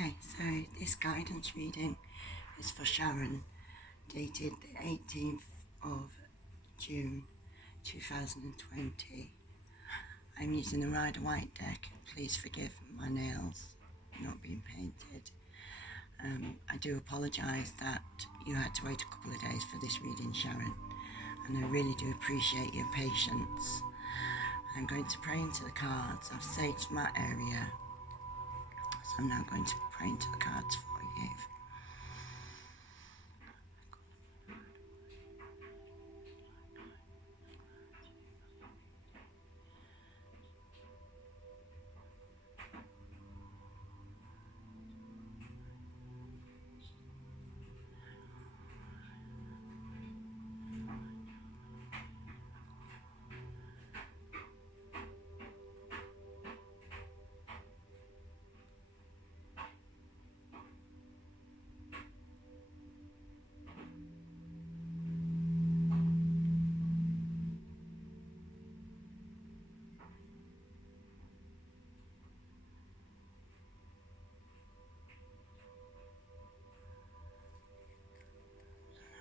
Okay, so this guidance reading is for Sharon, dated the 18th of June 2020. I'm using the Rider-Waite deck. Please forgive my nails not being painted. I do apologise that you had to wait a couple of days for this reading, Sharon, and I really do appreciate your patience. I'm going to pray into the cards. I've saged my area, so I'm now going to pray into the cards for you.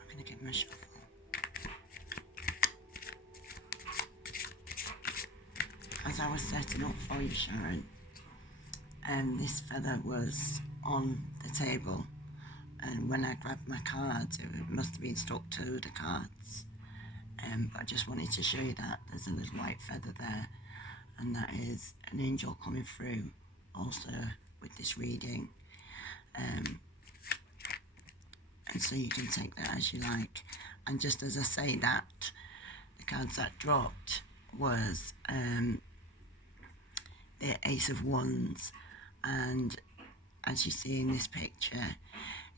I'm going to give them a shuffle. As I was setting up for you, Sharon, this feather was on the table, and when I grabbed my cards, it must have been stuck to the cards. But I just wanted to show you that there's a little white feather there, and that is an angel coming through also with this reading. And so you can take that as you like. And just as I say that, the cards that dropped was the Ace of Wands, and as you see in this picture,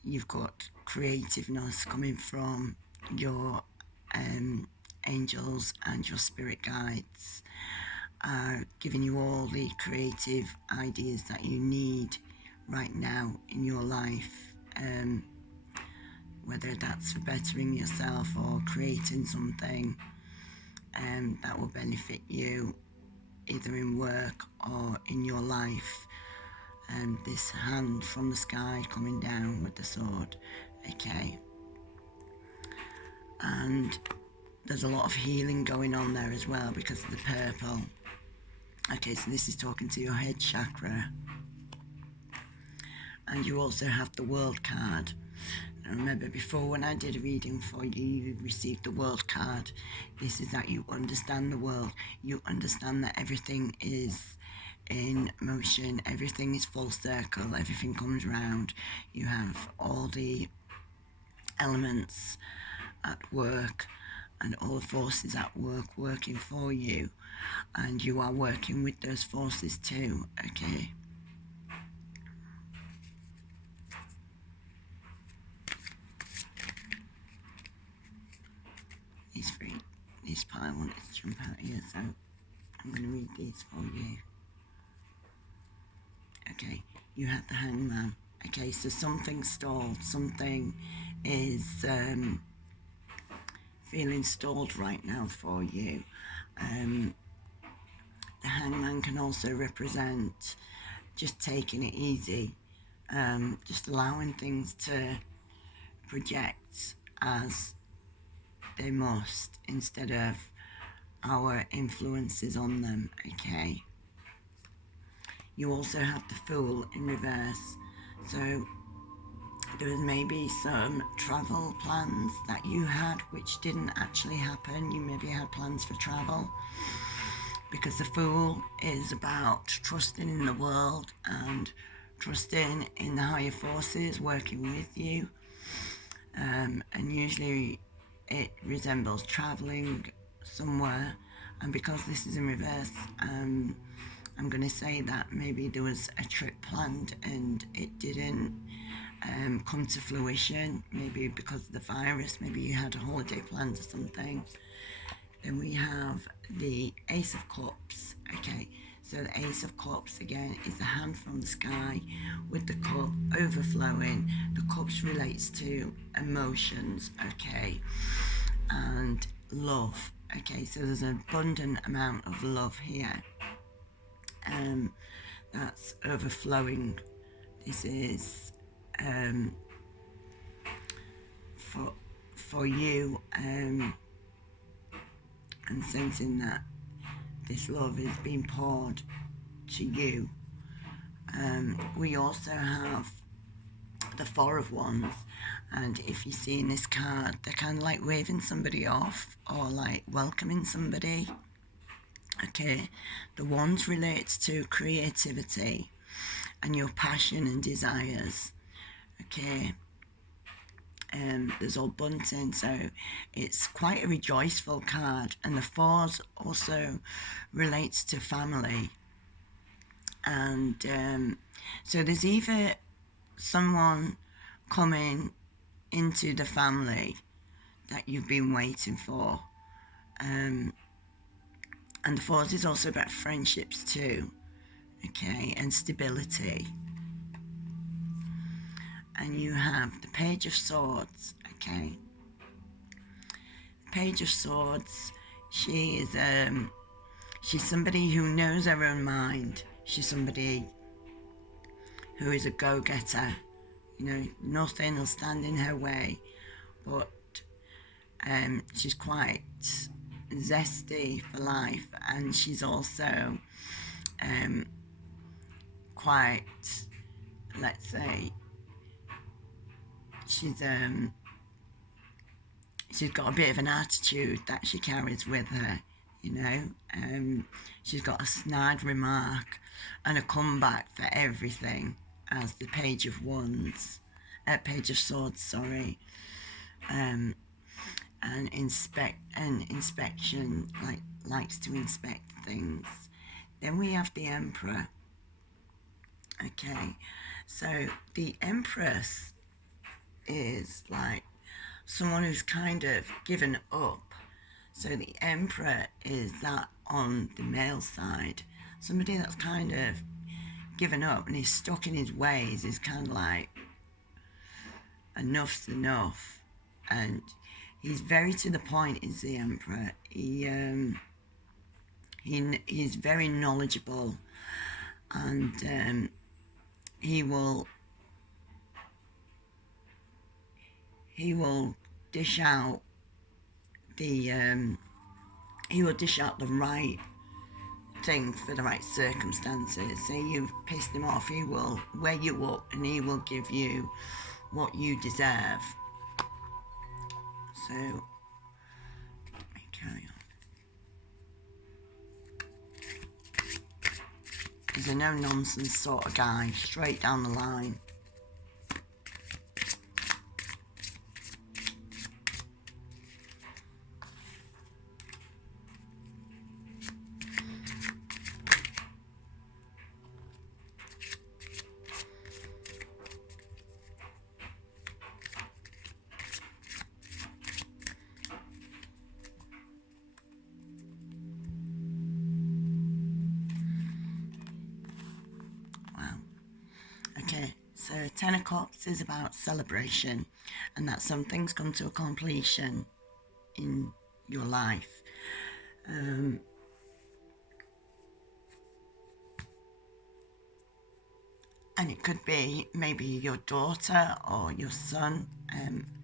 you've got creativeness coming from your angels, and your spirit guides are giving you all the creative ideas that you need right now in your life, whether that's for bettering yourself or creating something that will benefit you either in work or in your life. And this hand from the sky coming down with the sword, okay, and there's a lot of healing going on there as well because of the purple. Okay, so this is talking to your head chakra. And you also have the World card. Now remember, before when I did a reading for you, you received the World card. This is that you understand the world. You understand that everything is in motion, everything is full circle, everything comes round. You have all the elements at work and all the forces at work working for you, and you are working with those forces too, okay? These pile wanted to jump out here, so I'm going to read these for you. Okay, you have the Hangman. Okay, so something's stalled, something is feeling stalled right now for you. The Hangman can also represent just taking it easy, just allowing things to project as they must instead of our influences on them, okay? You also have the Fool in reverse, so there was maybe some travel plans that you had which didn't actually happen. You maybe had plans for travel, because the Fool is about trusting in the world and trusting in the higher forces working with you, and usually it resembles travelling somewhere. And because this is in reverse, I'm going to say that maybe there was a trip planned and it didn't come to fruition, maybe because of the virus. Maybe you had a holiday planned or something. Then we have the Ace of Cups, okay? So the Ace of Cups, again, is the hand from the sky with the cup overflowing. The cups relates to emotions, okay, and love, okay? So there's an abundant amount of love here. That's overflowing This is for you, and sensing that this love is being poured to you. We also have the Four of Wands, and if you see in this card, they're kind of like waving somebody off or like welcoming somebody. Okay, the Wands relates to creativity and your passion and desires. Okay, there's all bunting, so it's quite a rejoiceful card. And the Fours also relates to family, and so there's either someone coming into the family that you've been waiting for, and the Fours is also about friendships too, okay, and stability. And you have the Page of Swords, okay. Page of Swords, she's somebody who knows her own mind. She's somebody who is a go-getter. You know, nothing will stand in her way, but she's quite zesty for life, and she's also quite, let's say, she's got a bit of an attitude that she carries with her, you know. She's got a snide remark and a comeback for everything, as the Page of Swords, sorry. And inspection, likes to inspect things. Then we have the Emperor. Okay, so the Empress is like someone who's kind of given up. So the Emperor is that on the male side, somebody that's kind of given up and is stuck in his ways, is kind of like, enough's enough. And he's very to the point, is the Emperor. He's very knowledgeable, and he will dish out the right thing for the right circumstances. Say you've pissed him off, he will weigh you up and he will give you what you deserve. So let me carry on. He's a no-nonsense sort of guy, straight down the line. Okay, so 10 of Cups is about celebration, and that something's come to a completion in your life. And it could be maybe your daughter or your son,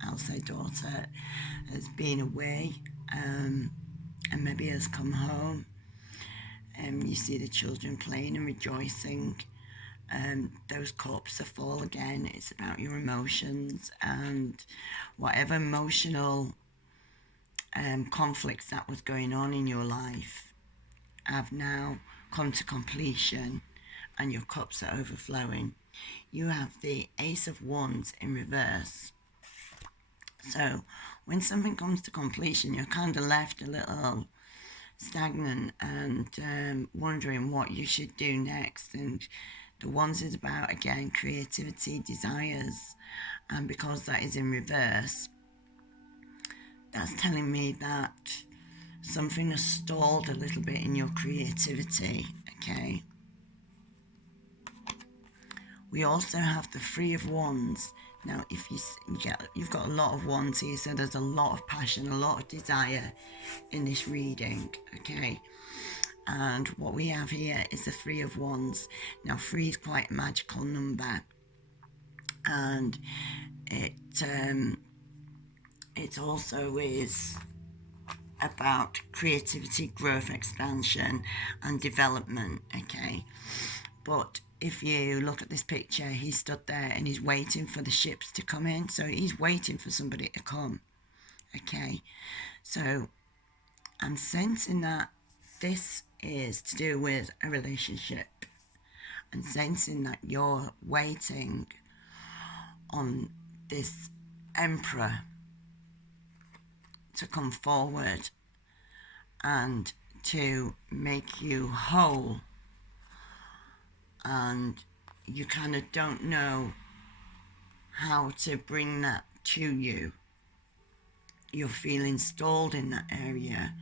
I'll say daughter, has been away, and maybe has come home, and you see the children playing and rejoicing. Those cups are full again. It's about your emotions, and whatever emotional conflicts that was going on in your life have now come to completion, and your cups are overflowing. You have the Ace of Wands in reverse. So when something comes to completion, you're kind of left a little stagnant and wondering what you should do next. And the Wands is about, again, creativity, desires, and because that is in reverse, that's telling me that something has stalled a little bit in your creativity, okay? We also have the Three of Wands. Now, if you've got a lot of wands here, so there's a lot of passion, a lot of desire in this reading, okay? And what we have here is the Three of Wands. Now, 3 is quite a magical number, and it also is about creativity, growth, expansion, and development. Okay, but if you look at this picture, he stood there and he's waiting for the ships to come in. So he's waiting for somebody to come. Okay, so I'm sensing that this is to do with a relationship. I'm sensing that you're waiting on this emperor to come forward and to make you whole, and you kind of don't know how to bring that to you. You're feeling stalled in that area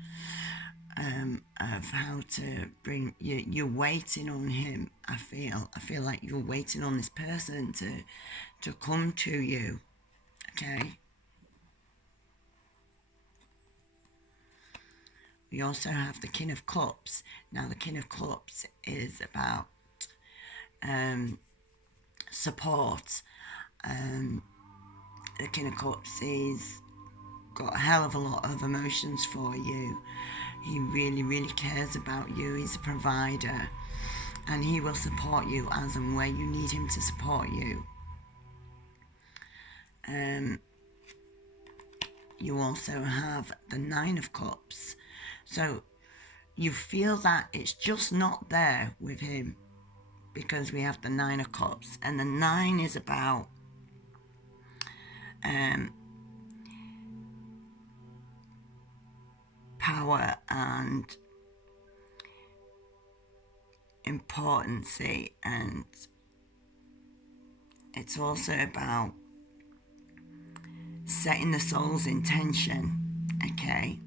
of how to bring you. You're waiting on him. I feel like you're waiting on this person to come to you. Okay. We also have the King of Cups. Now the King of Cups is about support. The King of Cups is got a hell of a lot of emotions for you. He really cares about you. He's a provider, and he will support you as and where you need him to support you. You also have the Nine of Cups. So you feel that it's just not there with him, because we have the Nine of Cups, and the Nine is about power and importance, and it's also about setting the soul's intention. Okay,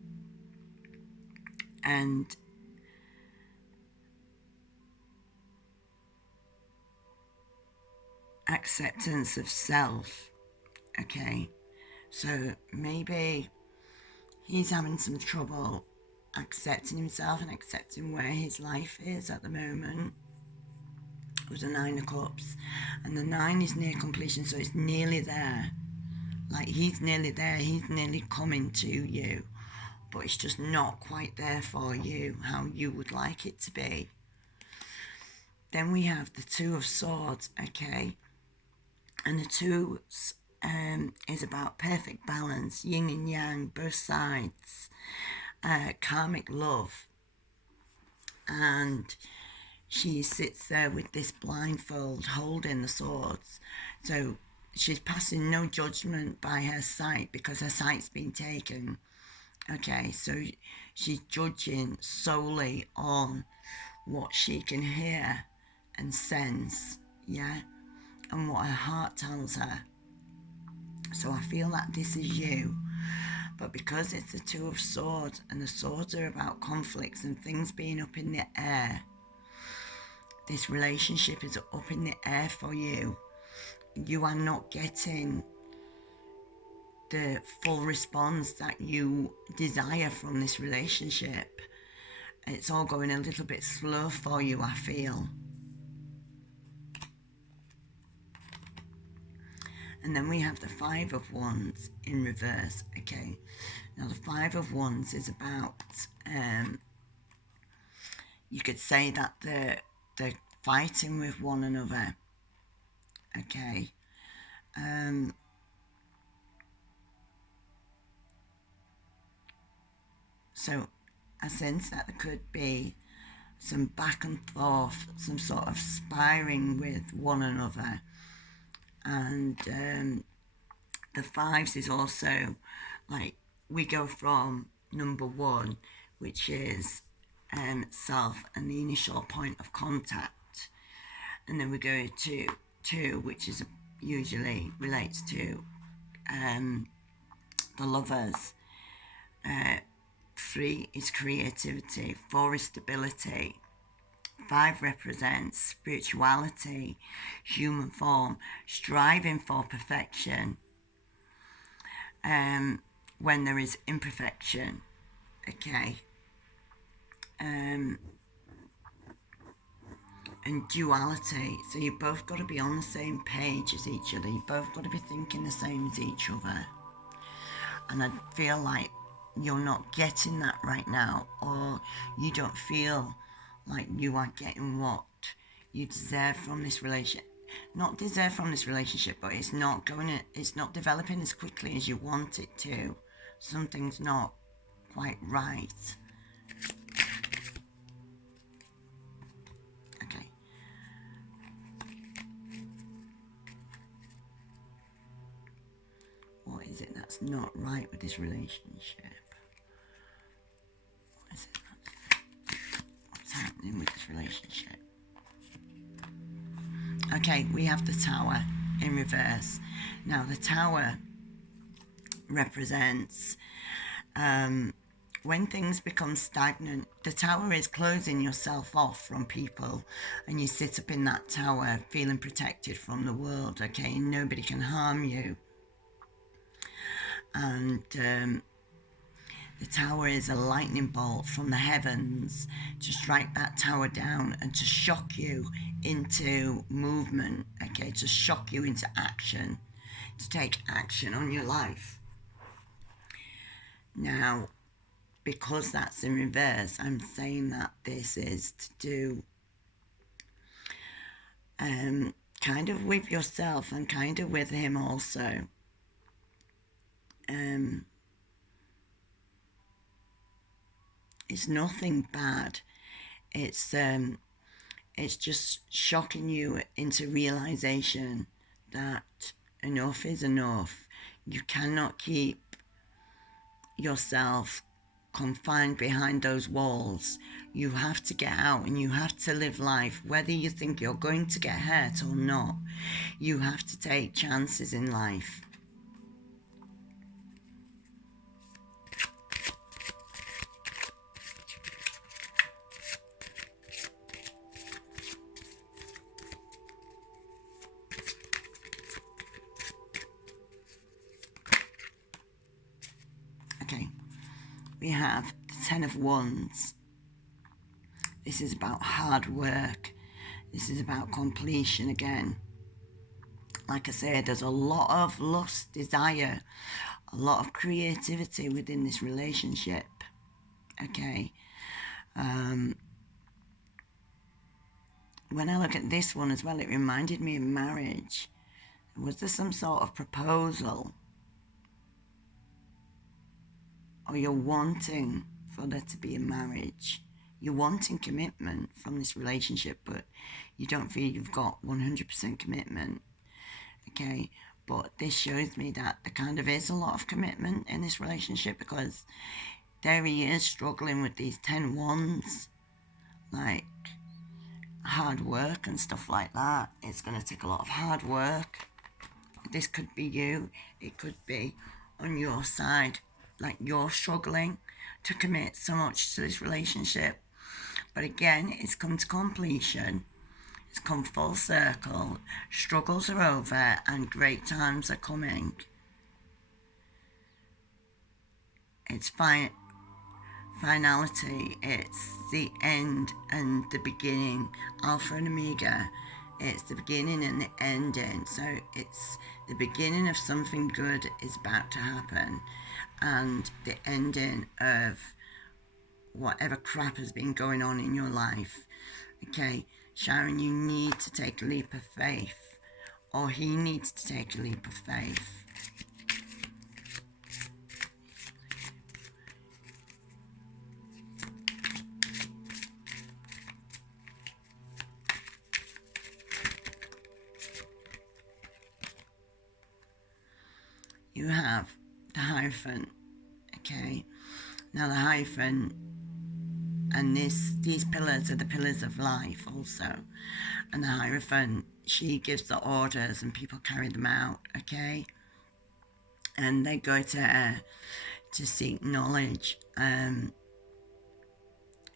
and acceptance of self. Okay, so maybe he's having some trouble accepting himself and accepting where his life is at the moment with the Nine of Cups, and the Nine is near completion, so it's nearly there. Like, he's nearly there, he's nearly coming to you, but it's just not quite there for you how you would like it to be. Then we have the Two of Swords. Okay, and the Two is about perfect balance, yin and yang, both sides, karmic love, and she sits there with this blindfold holding the swords. So she's passing no judgment by her sight, because her sight's been taken. Okay, so she's judging solely on what she can hear and sense, yeah, and what her heart tells her. So I feel that this is you, but because it's the Two of Swords, and the swords are about conflicts and things being up in the air, this relationship is up in the air for you. You are not getting the full response that you desire from this relationship. It's all going a little bit slow for you, I feel. And then we have the Five of Wands in reverse. Okay, now the Five of Wands is about, you could say that they're fighting with one another. Okay, so I sense that there could be some back and forth, some sort of sparring with one another. And the fives is also like, we go from number one, which is self and the initial point of contact, and then we go to two, which is usually relates to the lovers. Three is creativity, four is stability, five represents spirituality, human form, striving for perfection when there is imperfection. Okay, and duality. So you both got to be on the same page as each other. You both got to be thinking the same as each other. And I feel like you're not getting that right now, or you don't feel like you are getting what you deserve from this relationship. Not deserve from this relationship, but it's not developing as quickly as you want it to. Something's not quite right. Okay. What is it that's not right with this relationship? What is it what's happening with this relationship? Okay, we have the Tower in reverse. Now, the Tower represents when things become stagnant. The Tower is closing yourself off from people, and you sit up in that tower feeling protected from the world, okay? Nobody can harm you. And the Tower is a lightning bolt from the heavens to strike that tower down and to shock you into movement, okay? To shock you into action, to take action on your life. Now, because that's in reverse, I'm saying that this is to do kind of with yourself and kind of with him also. It's nothing bad. It's just shocking you into realization that enough is enough. You cannot keep yourself confined behind those walls. You have to get out and you have to live life, whether you think you're going to get hurt or not. You have to take chances in life. Okay, we have the Ten of Wands. This is about hard work. This is about completion again. Like I said, there's a lot of lust, desire, a lot of creativity within this relationship. Okay. When I look at this one as well, it reminded me of marriage. Was there some sort of proposal? Or you're wanting for there to be a marriage? You're wanting commitment from this relationship, but you don't feel you've got 100% commitment. Okay, but this shows me that there kind of is a lot of commitment in this relationship, because there he is struggling with these 10 wands, like hard work and stuff like that. It's going to take a lot of hard work. This could be you. It could be on your side, like you're struggling to commit so much to this relationship. But again, it's come to completion. It's come full circle. Struggles are over and great times are coming. It's finality. It's the end and the beginning. Alpha and Omega. It's the beginning and the ending. So it's the beginning of something good is about to happen, and the ending of whatever crap has been going on in your life. Okay, Sharon, you need to take a leap of faith, or he needs to take a leap of faith. You have the Hierophant. Okay, now the Hierophant, and these pillars are the pillars of life also. And the Hierophant, she gives the orders and people carry them out, okay? And they go to seek knowledge,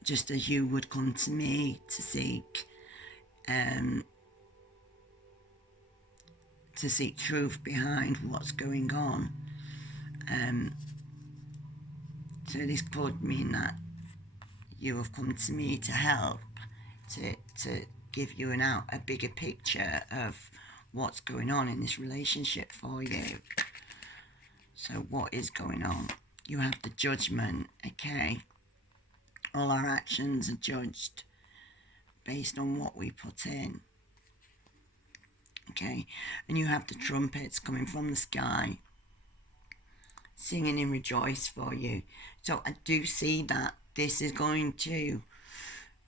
just as you would come to me to seek truth behind what's going on. So this could mean that you have come to me to help, to give you a bigger picture of what's going on in this relationship for you. So what is going on? You have the Judgment, okay? All our actions are judged based on what we put in, okay? And you have the trumpets coming from the sky, singing and rejoice for you. So I do see that this is going to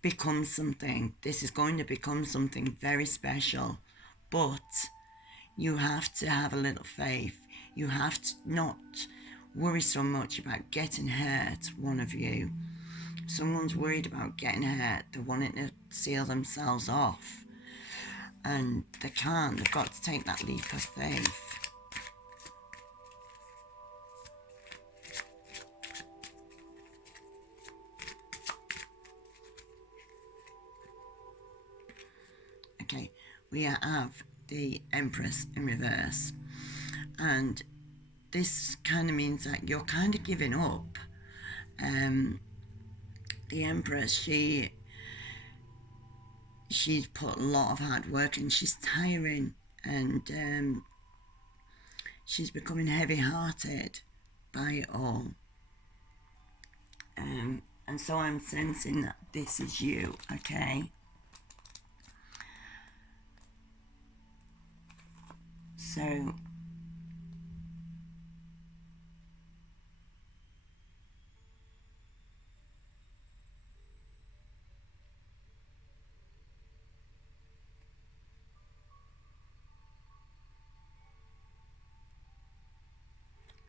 become something. This is going to become something very special. But you have to have a little faith. You have to not worry so much about getting hurt, one of you. Someone's worried about getting hurt. They're wanting to seal themselves off. And they can't. They've got to take that leap of faith. Okay, we have the Empress in reverse. And this kind of means that you're kind of giving up. The Empress, she's put a lot of hard work and she's tiring, and she's becoming heavy-hearted by it all. And so I'm sensing that this is you, okay? So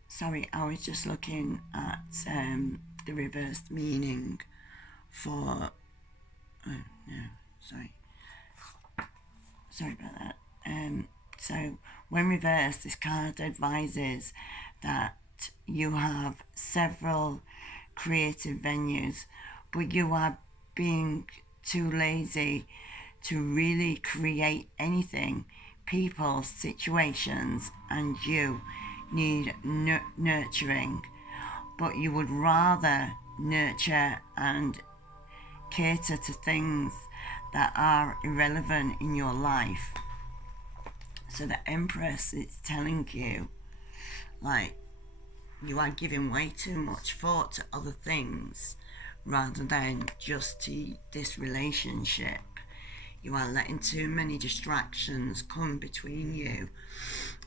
sorry, I was just looking at the reversed meaning for, oh no, sorry about that. So when reversed, this card advises that you have several creative venues, but you are being too lazy to really create anything. People, situations, and you need nurturing, but you would rather nurture and cater to things that are irrelevant in your life. So the Empress is telling you, like, you are giving way too much thought to other things rather than just to this relationship. You are letting too many distractions come between you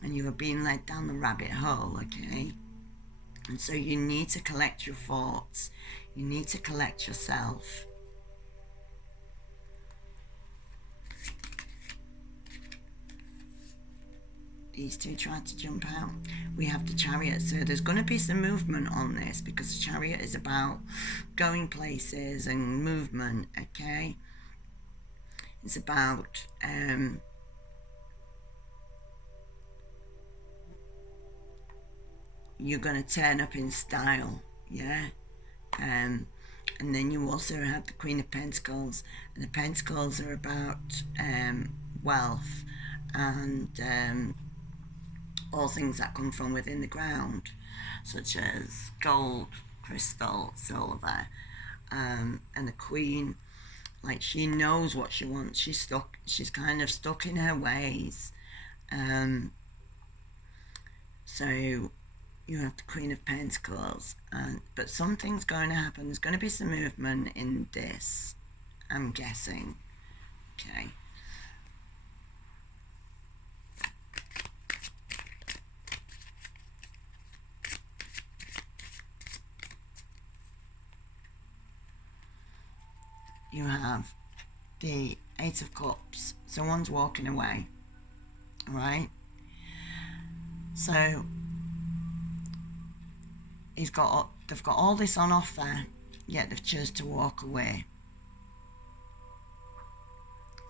and you are being led down the rabbit hole, okay? And so you need to collect your thoughts. You need to collect yourself. These two tried to jump out. We have the Chariot, so there's going to be some movement on this because the Chariot is about going places and movement, okay? It's about you're going to turn up in style, yeah? And then you also have the Queen of Pentacles, and the Pentacles are about wealth and all things that come from within the ground, such as gold, crystal, silver, and the Queen, like, she knows what she wants. She's kind of stuck in her ways. So you have the Queen of Pentacles, but something's going to happen. There's going to be some movement in this, I'm guessing, okay? You have the Eight of Cups. Someone's walking away, right? So they've got all this on offer, yet they've chosen to walk away.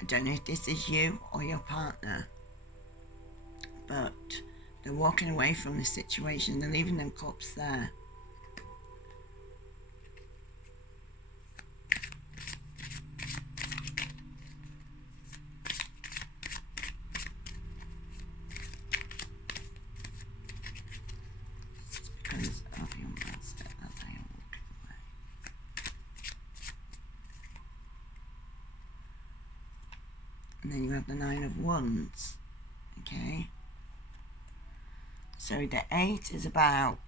I don't know if this is you or your partner, but they're walking away from the situation. They're leaving them cups there. have the Nine of Wands. Okay. So the 8 is about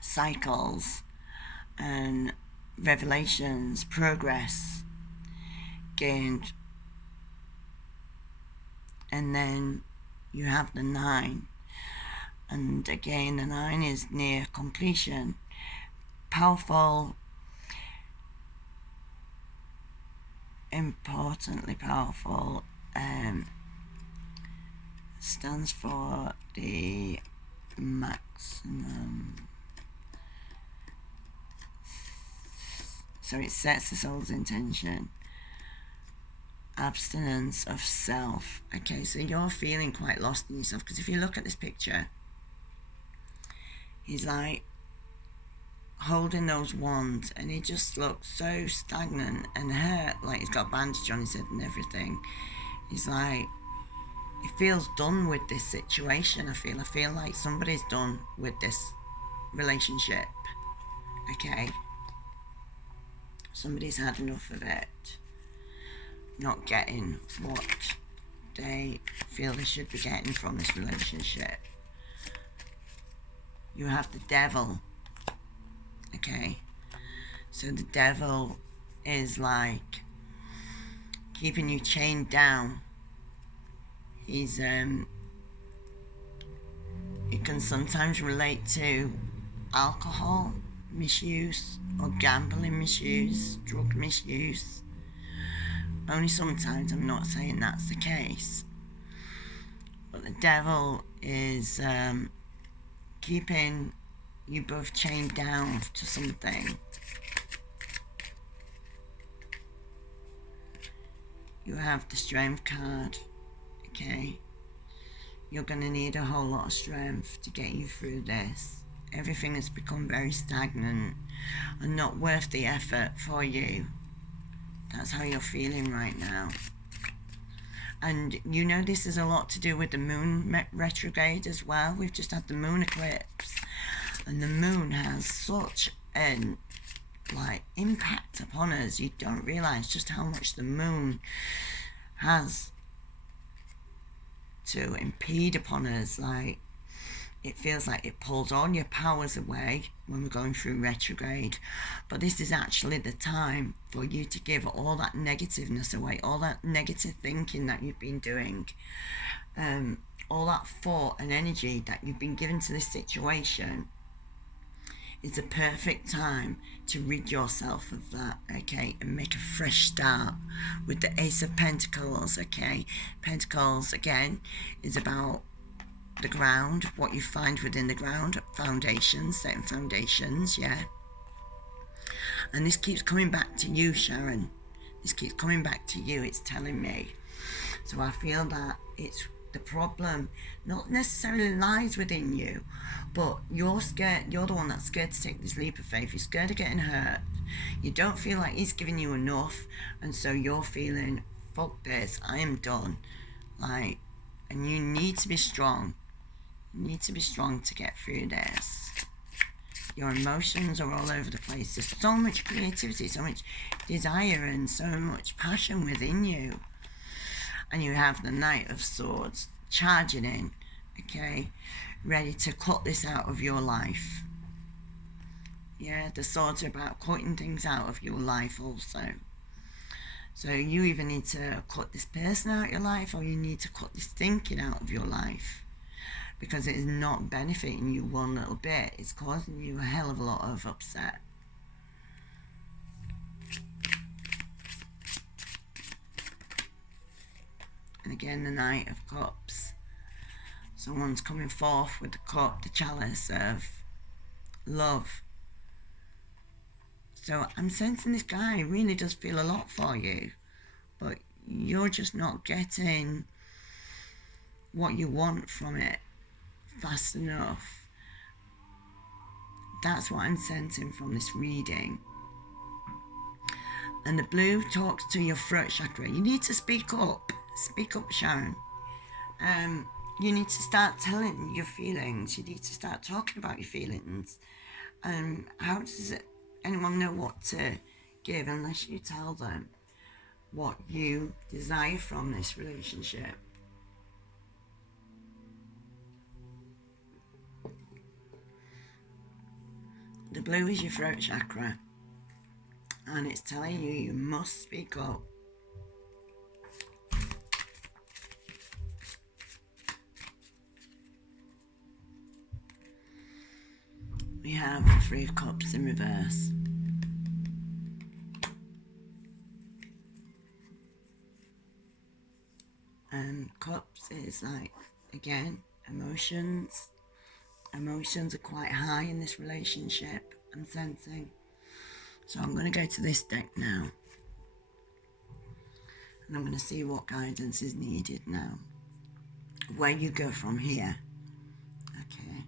cycles and revelations, progress gained. And then you have the 9. And again, the 9 is near completion. Powerful, importantly powerful, stands for the maximum. So it sets the soul's intention. Abstinence of self. Okay, so you're feeling quite lost in yourself, because if you look at this picture, he's like holding those wands and he just looks so stagnant and hurt, like he's got a bandage on his head and everything. He's like, he feels done with this situation. I feel like somebody's done with this relationship. Okay, somebody's had enough of it, not getting what they feel they should be getting from this relationship. You have the Devil. Okay, so the Devil is like keeping you chained down. He's it can sometimes relate to alcohol misuse or gambling misuse, drug misuse. Only sometimes, I'm not saying that's the case. But the Devil is keeping you both chained down to something. You have the Strength card. Okay, you're going to need a whole lot of strength to get you through this. Everything has become very stagnant and not worth the effort for you. That's how you're feeling right now. And you know this is a lot to do with the moon retrograde as well. We've just had the moon eclipse, and the moon has such an impact upon us. You don't realize just how much the moon has to impede upon us. Like, it feels like it pulls all your powers away when we're going through retrograde. But this is actually the time for you to give all that negativeness away, all that negative thinking that you've been doing, all that thought and energy that you've been given to this situation. It's a perfect time to rid yourself of that, okay, and make a fresh start with the Ace of Pentacles, okay. Pentacles, again, is about the ground, what you find within the ground, foundations, setting foundations, yeah. And this keeps coming back to you, Sharon. This keeps coming back to you, it's telling me. So I feel that it's the problem not necessarily lies within you, but you're scared. You're the one that's scared to take this leap of faith. You're scared of getting hurt. You don't feel like he's giving you enough, and so you're feeling, fuck this, I am done. Like, and you need to be strong. You need to be strong to get through this. Your emotions are all over the place. There's so much creativity, so much desire, and so much passion within you. And you have the Knight of Swords charging in, okay, ready to cut this out of your life. Yeah, the swords are about cutting things out of your life also. So you either need to cut this person out of your life, or you need to cut this thinking out of your life, because it is not benefiting you one little bit. It's causing you a hell of a lot of upset. And again, the Knight of Cups. Someone's coming forth with the cup, the chalice of love. So I'm sensing this guy really does feel a lot for you, but you're just not getting what you want from it fast enough. That's what I'm sensing from this reading. And the blue talks to your throat chakra. You need to speak up. Speak up, Sharon. You need to start telling your feelings. You need to start talking about your feelings. How does anyone know what to give unless you tell them? what you desire from this relationship. The blue is your throat chakra, and it's telling you must speak up. We have the Three of Cups in reverse. Cups is like, again, emotions. Emotions are quite high in this relationship, I'm sensing. So I'm going to go to this deck now. And I'm going to see what guidance is needed now. Where you go from here. Okay.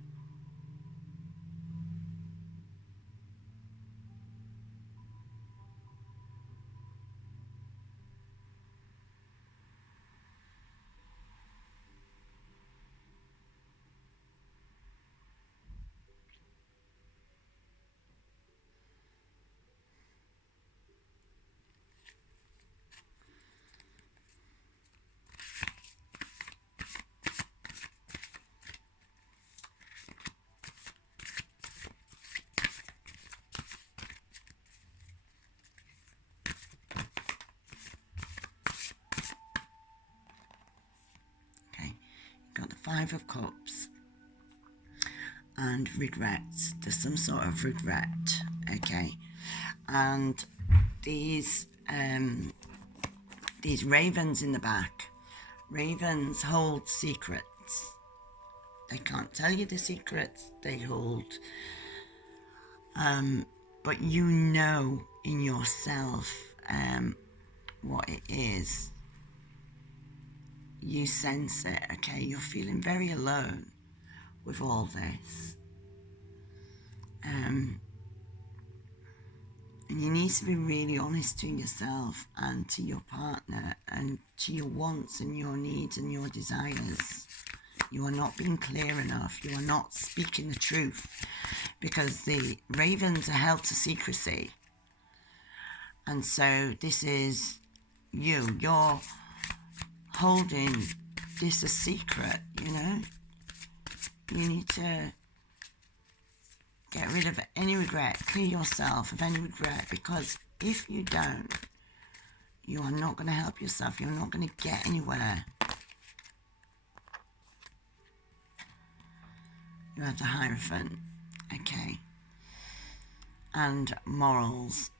Got the Five of Cups and regrets. There's some sort of regret, okay? And these ravens in the back, ravens hold secrets. They can't tell you the secrets they hold, but you know in yourself what it is. You sense it, okay? You're feeling very alone with all this. And you need to be really honest to yourself and to your partner and to your wants and your needs and your desires. You are not being clear enough. You are not speaking the truth, because the ravens are held to secrecy. And so this is you. You're holding this a secret, you know. You need to get rid of any regret, clear yourself of any regret, because if you don't, you are not going to help yourself. You're not going to get anywhere. You have the Hierophant, okay, and morals.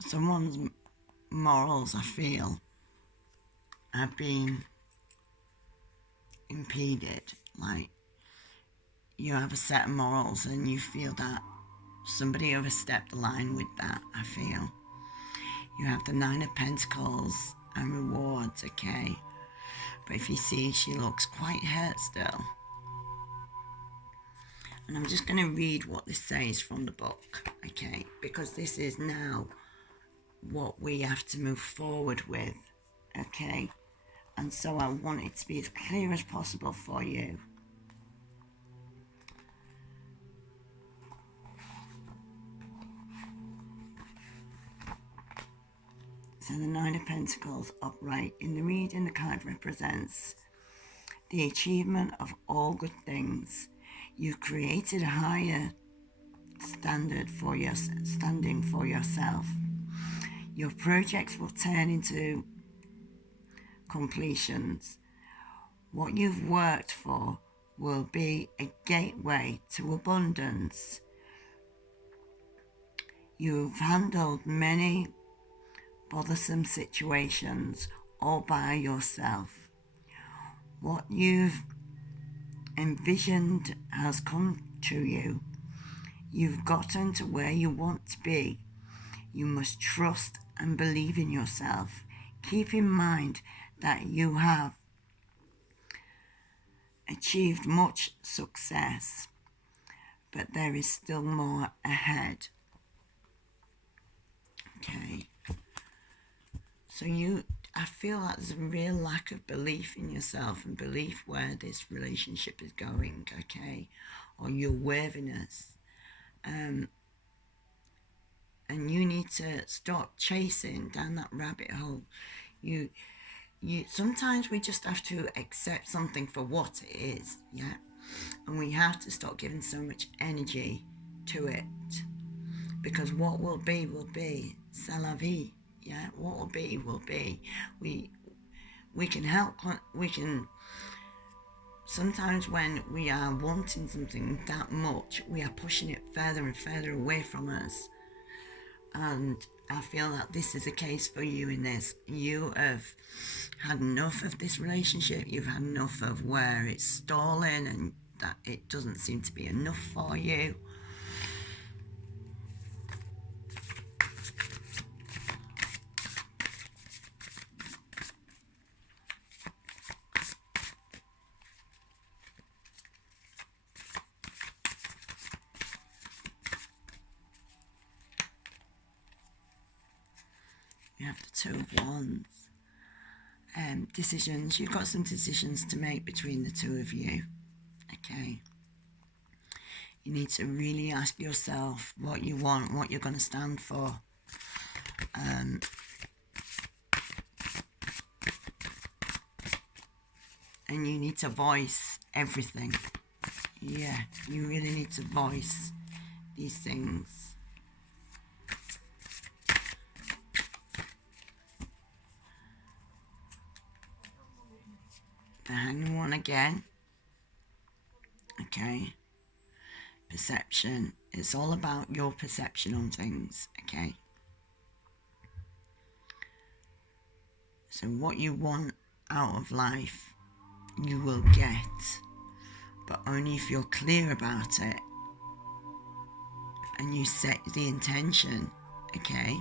Someone's morals, I feel, have been impeded. Like, you have a set of morals and you feel that somebody overstepped the line with that, I feel. You have the Nine of Pentacles and rewards, okay? But if you see, she looks quite hurt still. And I'm just going to read what this says from the book, okay? Because this is now what we have to move forward with, okay? And so I want it to be as clear as possible for you. So the Nine of Pentacles upright. In the reading, the card represents the achievement of all good things. You've created a higher standing for yourself. Your projects will turn into completions. What you've worked for will be a gateway to abundance. You've handled many bothersome situations all by yourself. What you've envisioned has come to you. You've gotten to where you want to be. You must trust and believe in yourself. Keep in mind that you have achieved much success, but there is still more ahead. Okay. So I feel like there's a real lack of belief in yourself and belief where this relationship is going, okay, or your worthiness. And you need to stop chasing down that rabbit hole. You sometimes we just have to accept something for what it is, yeah, and we have to stop giving so much energy to it, because what will be c'est la vie, yeah. What will be will be. We can help, we can sometimes when we are wanting something that much, we are pushing it further and further away from us. And I feel that this is a case for you in this. You have had enough of this relationship. You've had enough of where it's stalling and that it doesn't seem to be enough for you. You have the Two of Wands. Decisions. You've got some decisions to make between the two of you. Okay. You need to really ask yourself what you want, what you're going to stand for. And you need to voice everything. Yeah, you really need to voice these things. The Hanged One again. Okay. Perception. It's all about your perception on things. Okay. So what you want out of life, you will get. But only if you're clear about it. And you set the intention. Okay.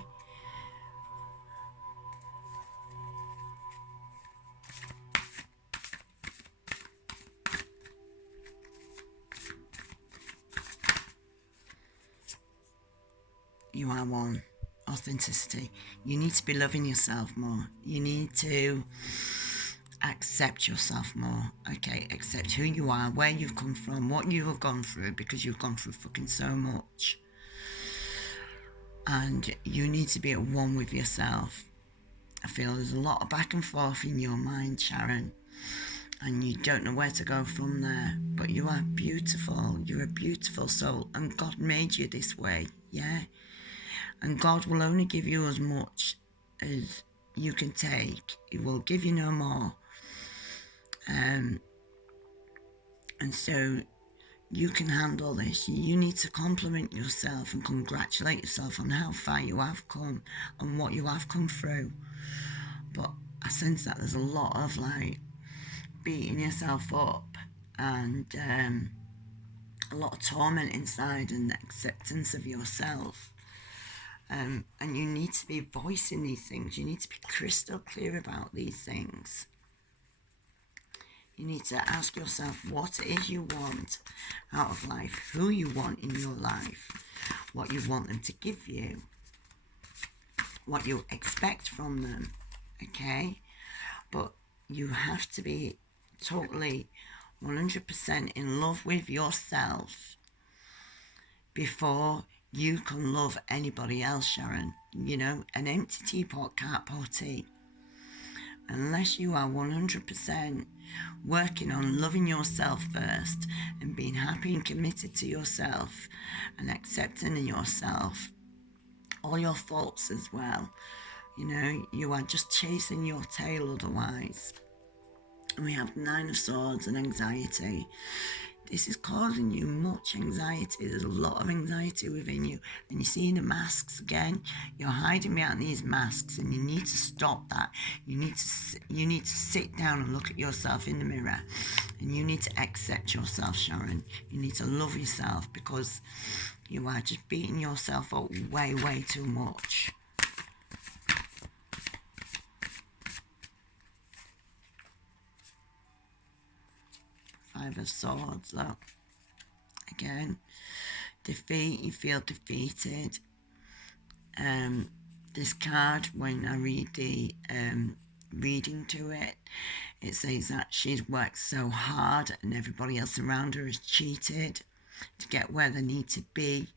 You are one. Authenticity. You need to be loving yourself more. You need to accept yourself more. Okay, accept who you are, where you've come from, what you have gone through, because you've gone through fucking so much. And you need to be at one with yourself. I feel there's a lot of back and forth in your mind, Sharon, and you don't know where to go from there. But you are beautiful. You're a beautiful soul, and God made you this way, yeah? And God will only give you as much as you can take. He will give you no more. And so you can handle this. You need to compliment yourself and congratulate yourself on how far you have come and what you have come through. But I sense that there's a lot of like beating yourself up and a lot of torment inside and acceptance of yourself. And you need to be voicing these things. You need to be crystal clear about these things. You need to ask yourself what it is you want out of life, who you want in your life, what you want them to give you, what you expect from them, okay? But you have to be totally 100% in love with yourself before you can love anybody else, Sharon. You know, an empty teapot can't pour tea. Unless you are 100% working on loving yourself first and being happy and committed to yourself and accepting yourself, all your faults as well. You know, you are just chasing your tail otherwise. And we have 9 of Swords and anxiety. This is causing you much anxiety. There's a lot of anxiety within you. And you see the masks again. You're hiding behind these masks, and you need to stop that. You need to sit down and look at yourself in the mirror, and you need to accept yourself, Sharon. You need to love yourself, because you are just beating yourself up way, way too much. Five of Swords, look. Again, defeat, you feel defeated. This card, when I read the reading to it. It says that she's worked so hard and everybody else around her has cheated to get where they need to be.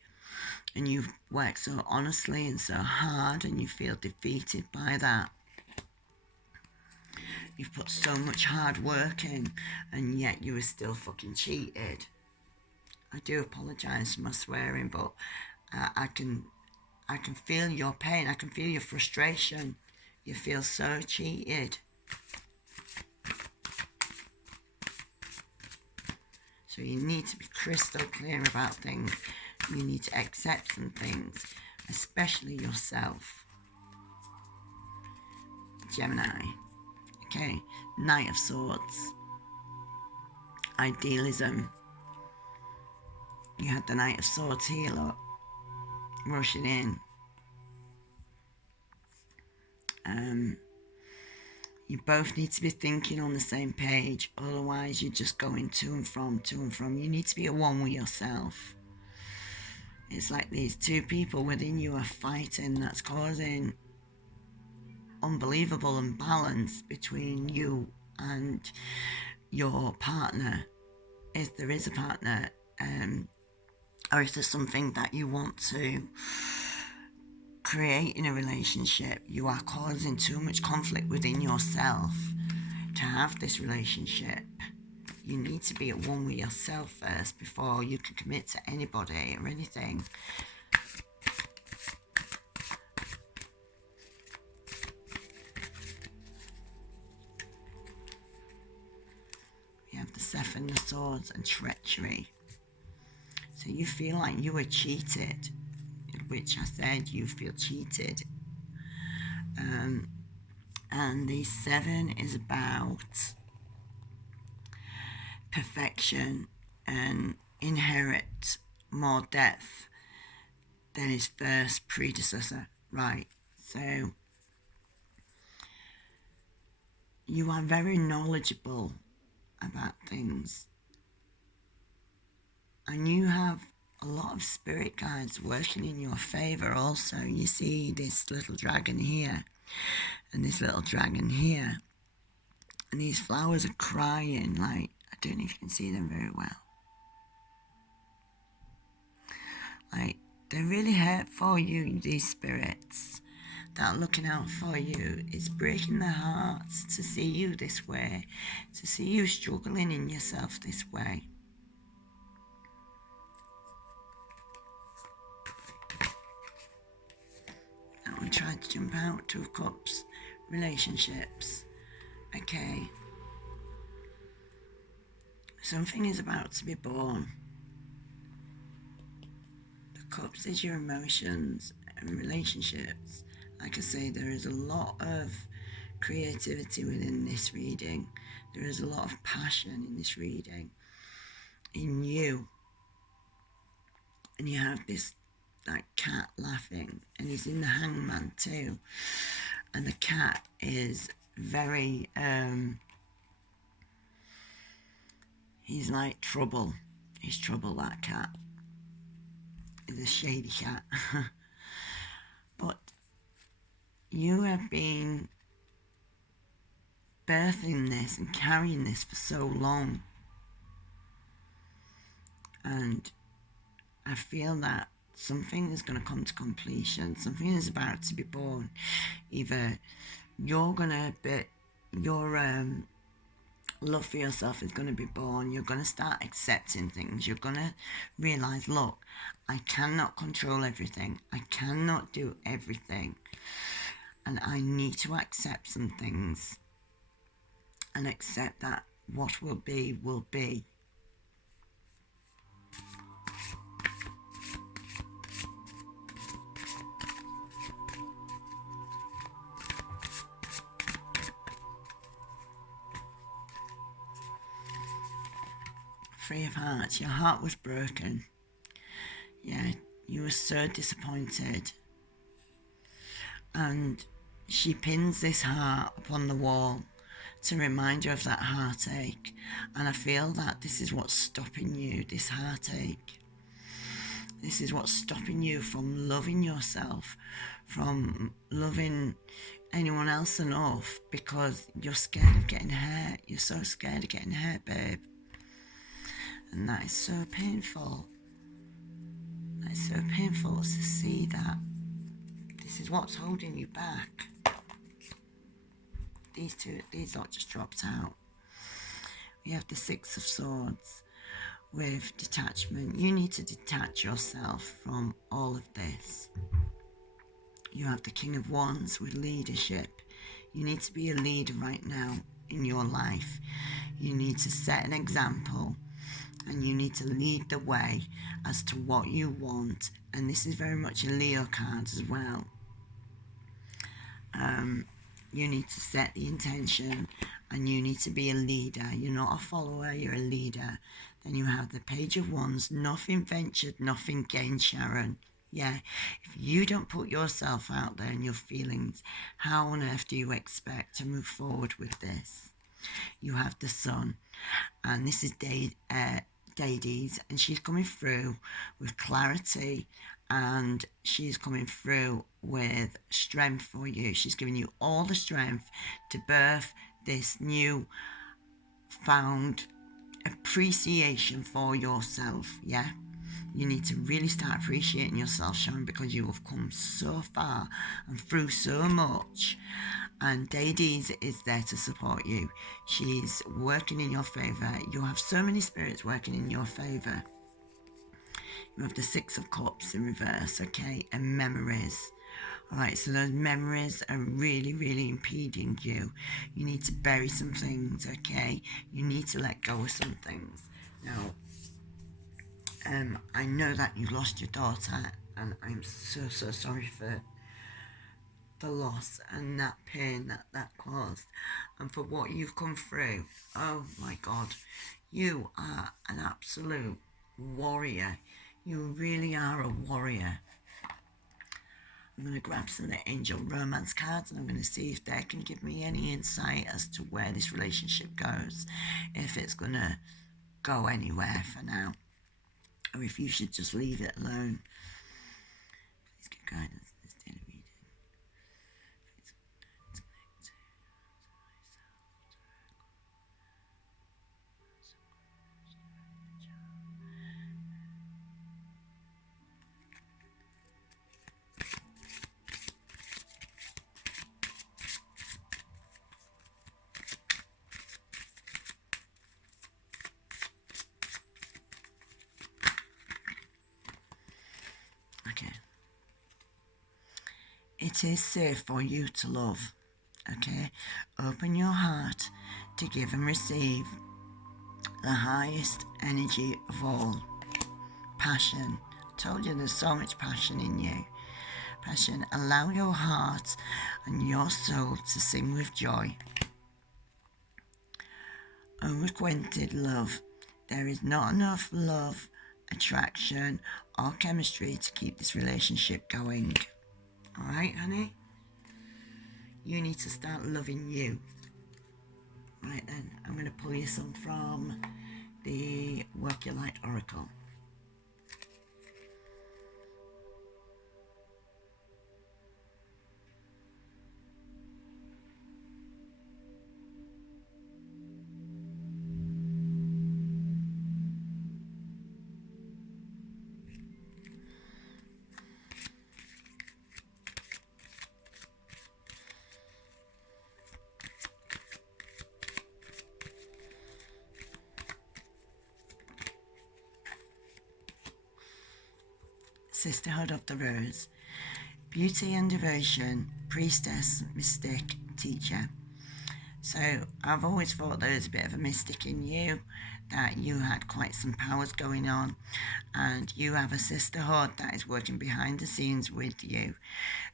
And you've worked so honestly and so hard and you feel defeated by that. You've put so much hard work in and yet you were still fucking cheated. I do apologise for my swearing, but I can feel your pain. I can feel your frustration. You feel so cheated. So you need to be crystal clear about things. You need to accept some things, especially yourself. Gemini. Okay, Knight of Swords. Idealism. You had the Knight of Swords here, look. Rushing in. You both need to be thinking on the same page, otherwise you're just going to and from. You need to be at one with yourself. It's like these two people within you are fighting, that's causing unbelievable imbalance between you and your partner, if there is a partner, or if there's something that you want to create in a relationship. You are causing too much conflict within yourself to have this relationship. You need to be at one with yourself first before you can commit to anybody or anything. We have the Seven of Swords and treachery. So you feel like you were cheated, which I said you feel cheated. And the Seven is about perfection and inherit more depth than his first predecessor. Right, so you are very knowledgeable about things. And you have a lot of spirit guides working in your favour also. You see this little dragon here and this little dragon here. And these flowers are crying, like, I don't know if you can see them very well. Like, they're really hurt for you, these spirits that are looking out for you. It's breaking their hearts to see you this way, to see you struggling in yourself this way. That one tried to jump out. Two of Cups, relationships. Okay. Something is about to be born. The Cups is your emotions and relationships. Like I say, there is a lot of creativity within this reading. There is a lot of passion in this reading. In you. And you have this like cat laughing, and he's in the Hangman too. And the cat is very he's like trouble. He's trouble, that cat. He's a shady cat. But you have been birthing this and carrying this for so long. And I feel that something is going to come to completion. Something is about to be born. Either you're going to be, your love for yourself is going to be born. You're going to start accepting things. You're going to realise, look, I cannot control everything. I cannot do everything. And I need to accept some things. And accept that what will be, will be. Three of Hearts, your heart was broken. Yeah, you were so disappointed. And she pins this heart upon the wall to remind you of that heartache. And I feel that this is what's stopping you, this heartache. This is what's stopping you from loving yourself, from loving anyone else enough because you're scared of getting hurt. You're so scared of getting hurt, babe. And that is so painful. That is so painful to see that. This is what's holding you back. These lot just dropped out. We have the Six of Swords with detachment. You need to detach yourself from all of this. You have the King of Wands with leadership. You need to be a leader right now in your life. You need to set an example and you need to lead the way as to what you want. And this is very much a Leo card as well. You need to set the intention and you need to be a leader. You're not a follower, you're a leader. Then you have the Page of Wands, nothing ventured, nothing gained, Sharon. Yeah, if you don't put yourself out there and your feelings, how on earth do you expect to move forward with this? You have the Sun, and this is Deides, and she's coming through with clarity, and she's coming through with strength for you. She's giving you all the strength to birth this new found appreciation for yourself, yeah? You need to really start appreciating yourself, Sharon, because you have come so far and through so much. And Deides is there to support you. She's working in your favour. You have so many spirits working in your favour. You have the Six of Cups in reverse, okay, and memories. Alright, so those memories are really, really impeding you. You need to bury some things, okay? You need to let go of some things. Now, I know that you lost your daughter, and I'm so sorry for the loss and that pain that caused, and for what you've come through. Oh my God, you are an absolute warrior. You really are a warrior. I'm going to grab some of the Angel Romance cards and I'm going to see if they can give me any insight as to where this relationship goes, if it's going to go anywhere for now, or if you should just leave it alone. Please give guidance in this daily reading. Okay. It is safe for you to love, okay? Open your heart to give and receive the highest energy of all. Passion. Told you there's so much passion in you. Passion. Allow your heart and your soul to sing with joy. Unrequited love. There is not enough love, attraction, or chemistry to keep this relationship going. Alright, honey? You need to start loving you. Right then, I'm going to pull you some from the Work Your Light Oracle. Sisterhood of the Rose. Beauty and devotion, priestess, mystic, teacher. So I've always thought there was a bit of a mystic in you, that you had quite some powers going on, and you have a sisterhood that is working behind the scenes with you.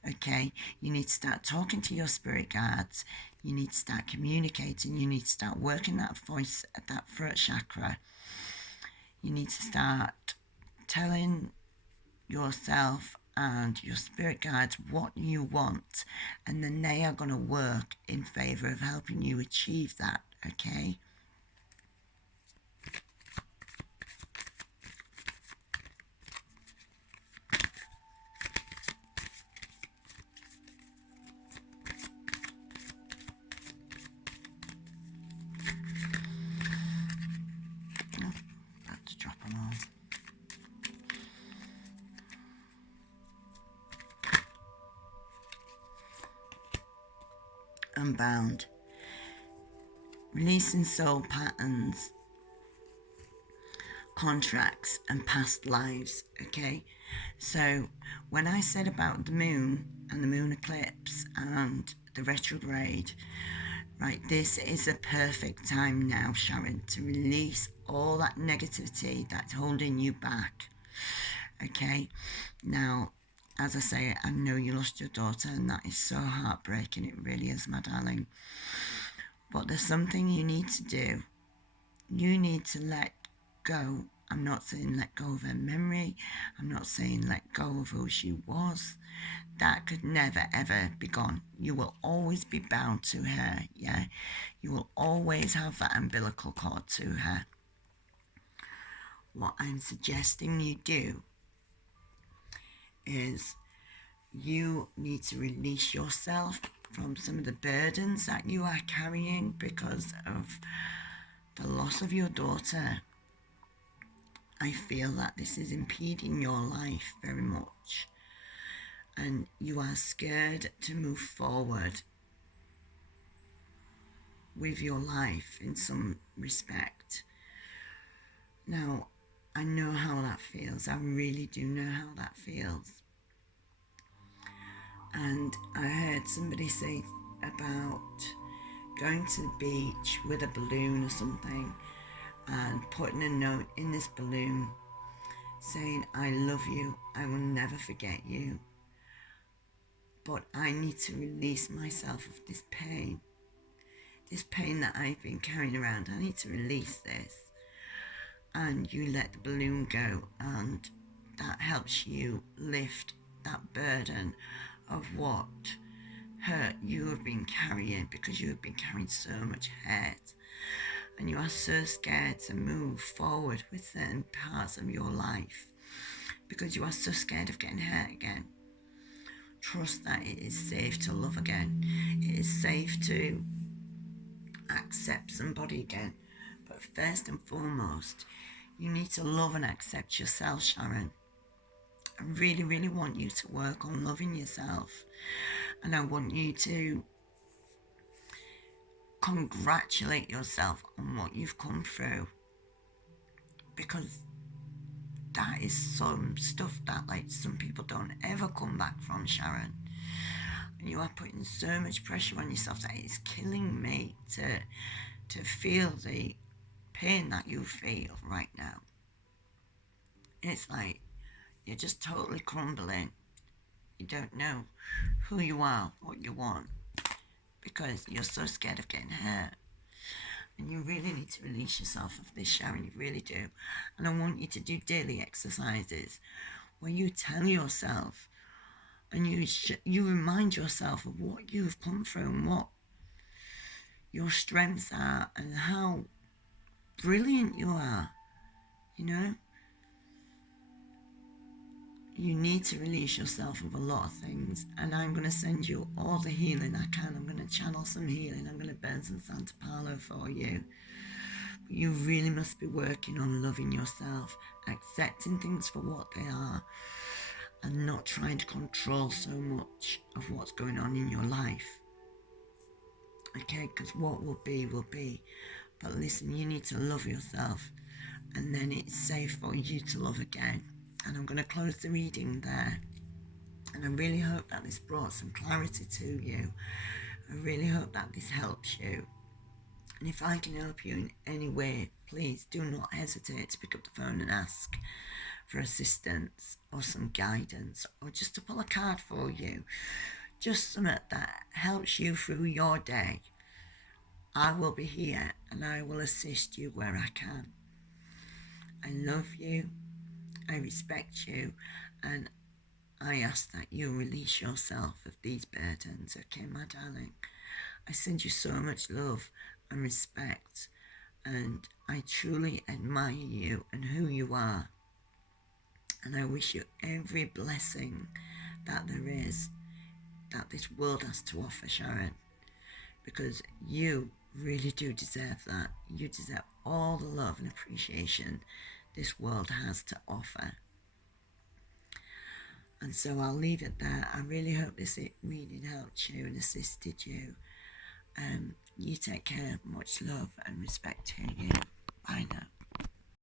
Okay, you need to start talking to your spirit guides. You need to start communicating. You need to start working that voice at that throat chakra. You need to start telling yourself and your spirit guides what you want, and then they are going to work in favor of helping you achieve that, okay? unbound, releasing soul patterns, contracts and past lives. Okay, so when I said about the moon and the moon eclipse and the retrograde, right, this is a perfect time now, Sharon, to release all that negativity that's holding you back. Okay, now, as I say, I know you lost your daughter, and that is so heartbreaking. It really is, my darling. But there's something you need to do. You need to let go. I'm not saying let go of her memory. I'm not saying let go of who she was. That could never ever be gone. You will always be bound to her, yeah? You will always have that umbilical cord to her. What I'm suggesting you do is you need to release yourself from some of the burdens that you are carrying because of the loss of your daughter. I feel that this is impeding your life very much, and you are scared to move forward with your life in some respect. Now, I know how that feels. I really do know how that feels. And I heard somebody say about going to the beach with a balloon or something and putting a note in this balloon saying, I love you, I will never forget you, but I need to release myself of this pain that I've been carrying around. I need to release this. And you let the balloon go, and that helps you lift that burden of what hurt you have been carrying, because you have been carrying so much hurt, and you are so scared to move forward with certain parts of your life because you are so scared of getting hurt again. Trust that it is safe to love again. It is safe to accept somebody again. But first and foremost, you need to love and accept yourself, Sharon. I really, really want you to work on loving yourself. And I want you to congratulate yourself on what you've come through. Because that is some stuff that, like, some people don't ever come back from, Sharon. And you are putting so much pressure on yourself that it's killing me to feel the pain that you feel right now. It's like you're just totally crumbling. You don't know who you are, what you want, because you're so scared of getting hurt. And you really need to release yourself of this, Sharon, you really do. And I want you to do daily exercises where you tell yourself and you remind yourself of what you've come through and what your strengths are and how brilliant you are, you know? You need to release yourself of a lot of things, and I'm going to send you all the healing I can. I'm going to channel some healing. I'm going to burn some Santa Paolo for you. But you really must be working on loving yourself, accepting things for what they are, and not trying to control so much of what's going on in your life. Okay, because what will be, will be. But listen, you need to love yourself, and then it's safe for you to love again. And I'm going to close the reading there. And I really hope that this brought some clarity to you. I really hope that this helps you. And if I can help you in any way, please do not hesitate to pick up the phone and ask for assistance or some guidance, or just to pull a card for you. Just something that helps you through your day. I will be here and I will assist you where I can. I love you. I respect you, and I ask that you release yourself of these burdens, okay, my darling? I send you so much love and respect, and I truly admire you and who you are, and I wish you every blessing that there is, that this world has to offer, Sharon, because you really do deserve that. You deserve all the love and appreciation this world has to offer. And so I'll leave it there. I really hope this reading helped you and assisted you. You take care. Much love and respect to you. Bye now.